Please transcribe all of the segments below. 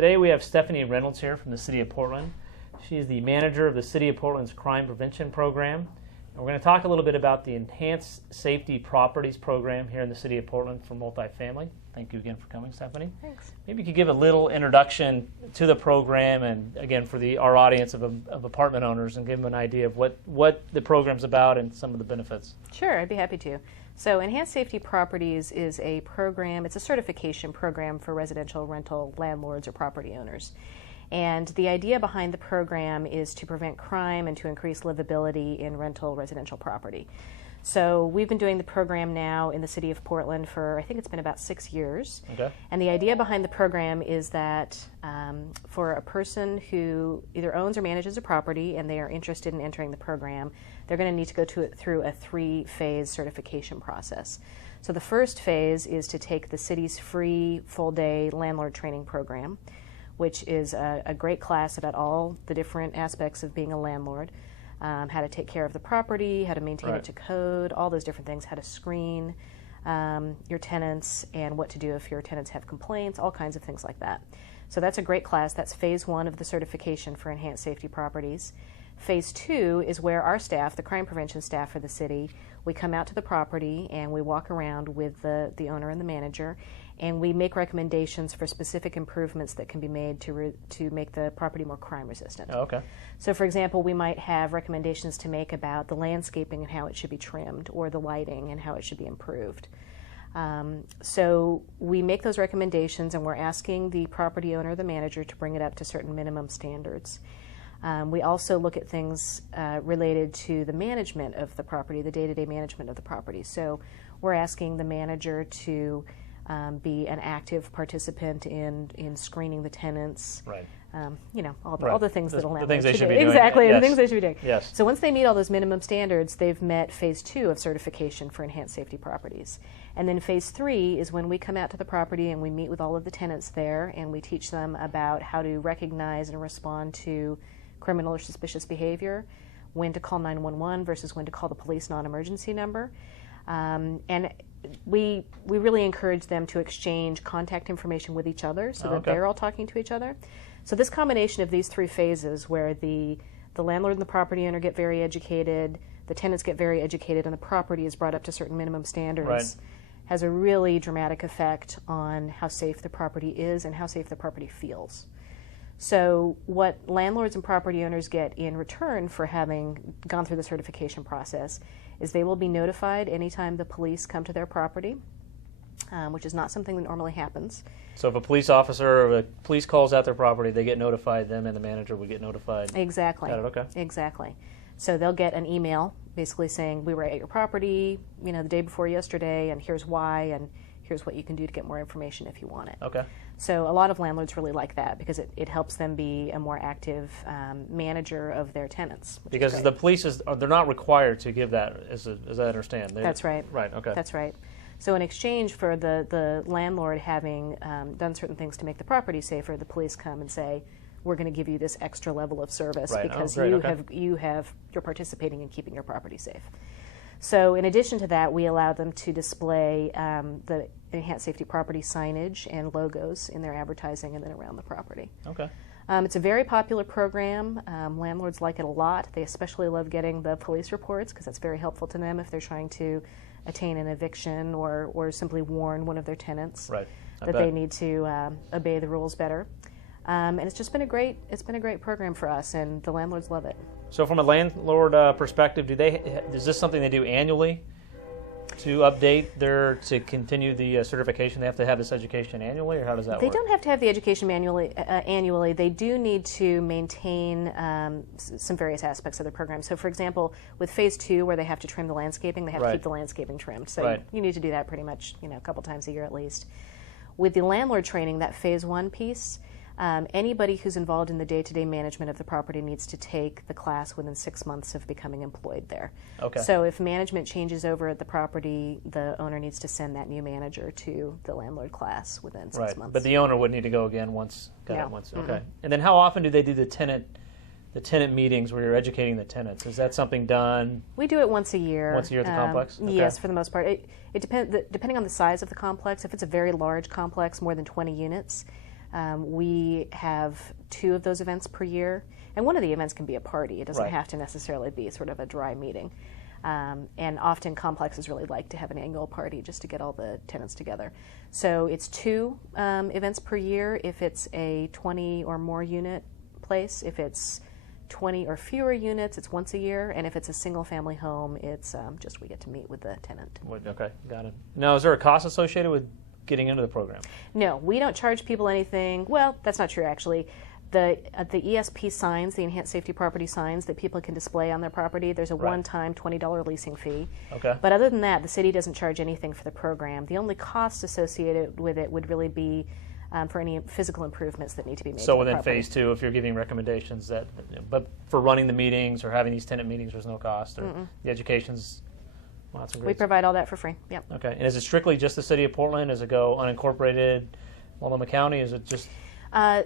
Today we have Stephanie Reynolds here from the City of Portland. She is the manager of the City of Portland's Crime Prevention Program. And we're going to talk a little bit about the Enhanced Safety Properties Program here in the City of Portland for multifamily. Thank you again for coming, Stephanie. Thanks. Maybe you could give a little introduction to the program and, again, for our audience of apartment owners, and give them an idea of what the program's about and some of the benefits. Sure, I'd be happy to. So Enhanced Safety Properties is a program, it's a certification program for residential rental landlords or property owners. And the idea behind the program is to prevent crime and to increase livability in rental residential property. So we've been doing the program now in the City of Portland for, I think it's been about 6 years. Okay. And the idea behind the program is that for a person who either owns or manages a property and they are interested in entering the program, they're going to need to go through a 3-phase certification process. So the first phase is to take the city's free full-day landlord training program, which is a great class about all the different aspects of being a landlord. How to take care of the property, how to maintain it to code, all those different things, how to screen your tenants, and what to do if your tenants have complaints, all kinds of things like that. So that's a great class. That's phase 1 of the certification for Enhanced Safety Properties. Phase 2 is where our staff, the crime prevention staff for the city, we come out to the property and we walk around with the owner and the manager, and we make recommendations for specific improvements that can be made to make the property more crime resistant. Oh, okay. So for example, we might have recommendations to make about the landscaping and how it should be trimmed, or the lighting and how it should be improved. So we make those recommendations, and we're asking the property owner or the manager to bring it up to certain minimum standards. We also look at things related to the management of the property, the day-to-day management of the property. So we're asking the manager to be an active participant in screening the tenants. Right. All the things that a landlord should be doing. doing. Exactly, Yes. the things they should be doing. Yes. So once they meet all those minimum standards, they've met phase 2 of certification for Enhanced Safety Properties. And then phase 3 is when we come out to the property and we meet with all of the tenants there, and we teach them about how to recognize and respond to criminal or suspicious behavior, when to call 911 versus when to call the police non-emergency number. And we really encourage them to exchange contact information with each other so that they're all talking to each other. So this combination of these 3 phases, where the landlord and the property owner get very educated, the tenants get very educated, and the property is brought up to certain minimum standards, has a really dramatic effect on how safe the property is and how safe the property feels. So what landlords and property owners get in return for having gone through the certification process is they will be notified anytime the police come to their property, which is not something that normally happens. So if a police officer or a police calls out their property, they get notified, them and the manager would get notified. Exactly. Got it, okay. Exactly. So they'll get an email basically saying, we were at your property, the day before yesterday, and here's why, and here's what you can do to get more information if you want it. Okay. So a lot of landlords really like that because it helps them be a more active manager of their tenants. Because the police, they're not required to give that, as I understand. That's right. Right, okay. That's right. So in exchange for the landlord having done certain things to make the property safer, the police come and say, we're going to give you this extra level of service because you're participating in keeping your property safe. So in addition to that, we allow them to display the Enhanced Safety Property signage and logos in their advertising and then around the property. Okay. It's a very popular program. Landlords like it a lot. They especially love getting the police reports because that's very helpful to them if they're trying to attain an eviction or simply warn one of their tenants that they need to obey the rules better. And it's just been a great program for us, and the landlords love it. So from a landlord perspective, is this something they do annually to update to continue the certification? They have to have this education annually, or how does that work? They don't have to have the education annually. They do need to maintain some various aspects of the program. So for example, with phase 2, where they have to trim the landscaping, they have to keep the landscaping trimmed. So you need to do that pretty much a couple times a year at least. With the landlord training, that phase 1 piece, anybody who's involved in the day-to-day management of the property needs to take the class within 6 months of becoming employed there. Okay. So if management changes over at the property, the owner needs to send that new manager to the landlord class within 6 months. But the owner would need to go again once. Mm-hmm. Okay. And then how often do they do the tenant meetings where you're educating the tenants? Is that something done? We do it once a year. Once a year at the complex? Okay. Yes, for the most part. It depends. Depending on the size of the complex. If it's a very large complex, more than 20 units, We have 2 of those events per year, and one of the events can be a party. It doesn't Right. have to necessarily be sort of a dry meeting. And often complexes really like to have an annual party just to get all the tenants together. So it's 2 events per year if it's a 20 or more unit place. If it's 20 or fewer units, it's once a year, and if it's a single family home, it's just we get to meet with the tenant. Okay, got it. Now, is there a cost associated with getting into the program? No, we don't charge people anything. Well, that's not true actually. The ESP signs, the Enhanced Safety Property signs that people can display on their property, there's a Right. one-time $20 leasing fee. Okay. But other than that, the city doesn't charge anything for the program. The only cost associated with it would really be for any physical improvements that need to be made. So to the within property. phase 2, if you're giving recommendations that, but for running the meetings or having these tenant meetings, there's no cost, or the education's, well, that's a We great. provide all that for free. Yep. Okay, and is it strictly just the city of Portland? Does it go unincorporated, Multnomah County? Is it just?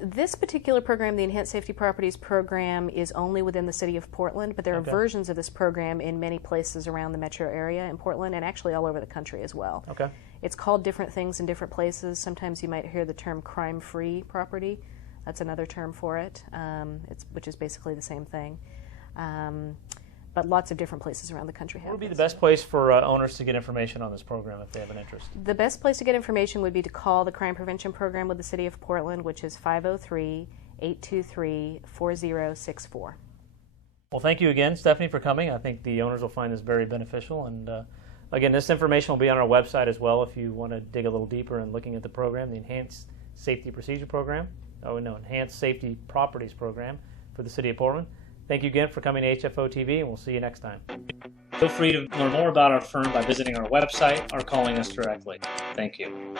This particular program, the Enhanced Safety Properties program, is only within the city of Portland, but there are Okay. versions of this program in many places around the metro area in Portland and actually all over the country as well. Okay. It's called different things in different places. Sometimes you might hear the term crime-free property. That's another term for it, which is basically the same thing. But lots of different places around the country have What would be the this. best place for owners to get information on this program if they have an interest? The best place to get information would be to call the Crime Prevention Program with the City of Portland, which is 503-823-4064. Well, thank you again, Stephanie, for coming. I think the owners will find this very beneficial. And again, this information will be on our website as well if you want to dig a little deeper in looking at the program, the Enhanced Safety Procedure Program. Oh, no, Enhanced Safety Properties Program for the City of Portland. Thank you again for coming to HFO-TV, and we'll see you next time. Feel free to learn more about our firm by visiting our website or calling us directly. Thank you.